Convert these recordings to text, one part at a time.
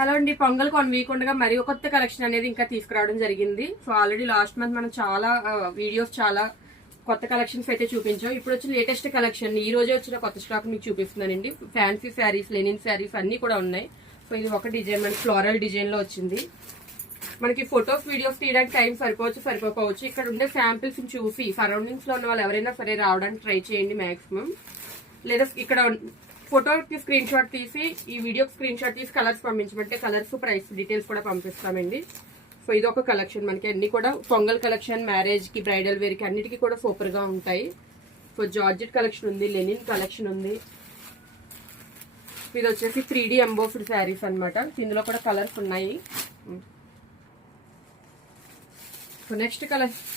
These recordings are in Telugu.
హలో అండి, పొంగల్కి 1 వీక్ ఉండగా మరి ఒక కొత్త కలెక్షన్ అనేది ఇంకా తీసుకురావడం జరిగింది. సో ఆల్రెడీ లాస్ట్ మంత్ మనం చాలా వీడియోస్ చాలా కొత్త కలెక్షన్స్ అయితే చూపించాం. ఇప్పుడు వచ్చిన లేటెస్ట్ కలెక్షన్ ఈ రోజే వచ్చిన కొత్త స్టాక్ మీకు చూపిస్తున్నానండి. ఫ్యాన్సీ శారీస్, లెనిన్ శారీస్ అన్ని కూడా ఉన్నాయి. సో ఇది ఒక డిజైన్ మనకి ఫ్లోరల్ డిజైన్ లో వచ్చింది. మనకి ఫొటోస్ వీడియోస్ తీయడానికి టైం సరిపోకపోవచ్చు. ఇక్కడ ఉండే శాంపిల్స్ చూసి సరౌండింగ్స్ లో ఉన్న వాళ్ళు ఎవరైనా సరే రావడానికి ట్రై చేయండి మాక్సిమం. లేదా ఇక్కడ ఫోటోకి స్క్రీన్ షాట్ తీసి ఈ వీడియోకి స్క్రీన్ షాట్ తీసి కలర్స్ పంపించమంటే కలర్స్ ప్రైస్ డీటెయిల్స్ కూడా పంపిస్తామండి. సో ఇది ఒక కలెక్షన్ మనకి అన్ని కూడా పొంగల్ కలెక్షన్, మ్యారేజ్ కి, బ్రైడల్ వేర్ కి అన్నిటికీ కూడా సూపర్ గా ఉంటాయి. సో జార్జెట్ కలెక్షన్ ఉంది, లెనిన్ కలెక్షన్ ఉంది. ఇది వచ్చేసి 3D ఎంబోస్డ్ శారీస్ అనమాట. ఇందులో కూడా కలర్స్ ఉన్నాయి. సో నెక్స్ట్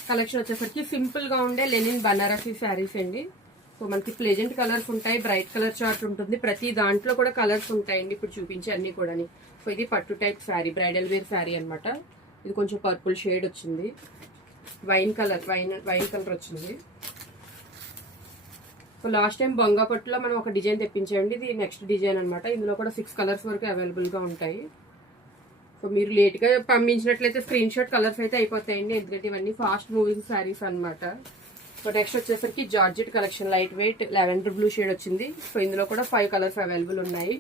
కలెక్షన్ వచ్చేసరికి సింపుల్ గా ఉండే లెనిన్ బనారసీ శారీస్ అండి. సో మనకి ప్లెజెంట్ కలర్స్ ఉంటాయి, బ్రైట్ కలర్ చార్ట్ ఉంటుంది, ప్రతి దాంట్లో కూడా కలర్స్ ఉంటాయండి ఇప్పుడు చూపించే అన్ని కూడా. సో ఇది పట్టు type sari, bridal wear sari అనమాట. ఇది కొంచెం పర్పుల్ షేడ్ వచ్చింది, వైన్ కలర్ వచ్చింది. సో లాస్ట్ టైం బొంగా పట్టులో మనం ఒక డిజైన్ తెప్పించండి, ఇది నెక్స్ట్ డిజైన్ అనమాట. ఇందులో కూడా 6 కలర్స్ వరకు అవైలబుల్ గా ఉంటాయి. సో మీరు లేట్ గా పంపించినట్లయితే స్క్రీన్ షాట్ కలర్స్ అయితే అయిపోతాయండి, ఎందుకంటే ఇవన్నీ ఫాస్ట్ మూవింగ్ శారీస్ అనమాట. సో నెక్స్ట్ వచ్చేసరికి georgette collection, light weight lavender blue shade వచ్చింది. సో ఇందులో కూడా 5 కలర్స్ అవైలబుల్ ఉన్నాయి.